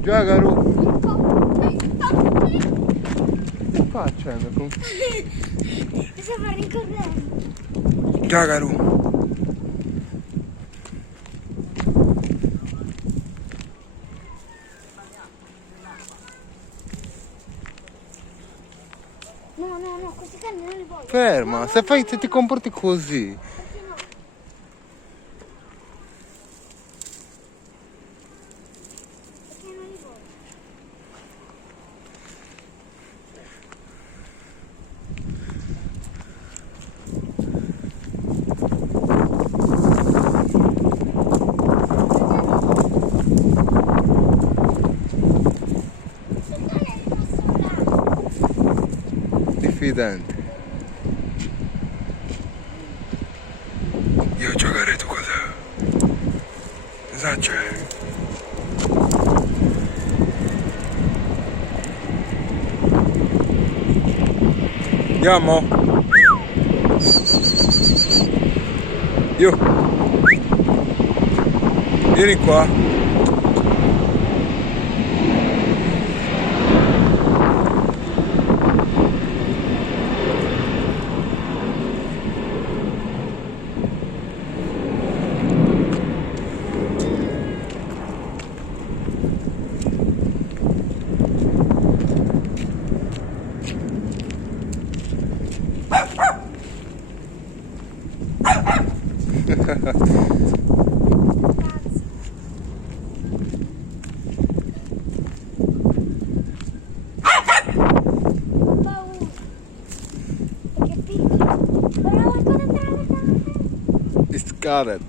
Giagaru. Che facendo? Mi sembra rincorrere. Giagaru. No, questi cani non li voglio. Ferma, se ti comporti così. Perché no? Perché non li voglio? Diffidente. Io giocare tu cosa? Esatto. Andiamo? Io. Vieni qua. It's got it.